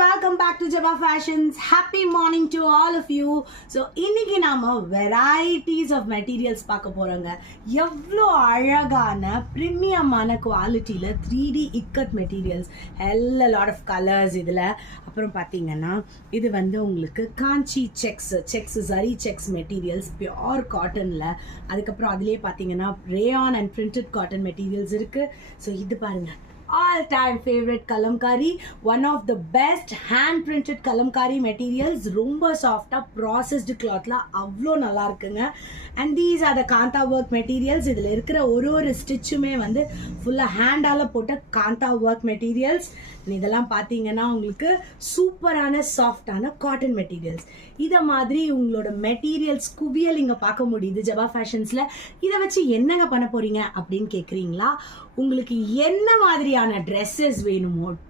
welcome back to Java Fashions. Happy morning to all of you. So இன்னைக்கு நாம varieties of materials பார்க்க போறோங்க. எவ்வளோ அழகான பிரீமியமான குவாலிட்டியில 3D ikat materials, a lot of colors இதுல. அப்புறம் பார்த்தீங்கன்னா இது உங்களுக்கு காஞ்சி செக்ஸ் சரி செக்ஸ் மெட்டீரியல்ஸ் பியோர் காட்டன்ல. அதுக்கப்புறம் அதுலேயே பார்த்தீங்கன்னா rayon and printed cotton materials இருக்கு. ஸோ இது பாருங்க, all-time favorite kalamkari, one of the best hand-printed kalamkari materials. ரொம்ப சாஃப்டாக ப்ராசஸ்டு கிளாத்ல அவ்வளோ நல்லா இருக்குங்க. And these are the kantha work materials. இதில் இருக்கிற ஒரு ஸ்டிச்சுமே ஃபுல்லாக ஹேண்டால் போட்ட காந்தா ஒர்க் மெட்டீரியல்ஸ். இதெல்லாம் பார்த்தீங்கன்னா உங்களுக்கு சூப்பரான சாஃப்டான காட்டன் மெட்டீரியல்ஸ். இதை மாதிரி உங்களோட மெட்டீரியல்ஸ் குவியல் இங்கே பார்க்க முடியுது ஜவா ஃபேஷன்ஸில். இதை வச்சு என்னங்க பண்ண போறீங்க அப்படின்னு கேட்குறீங்களா? உங்களுக்கு என்ன மாதிரியான ட்ரெஸ்ஸஸ் வேணுமோ,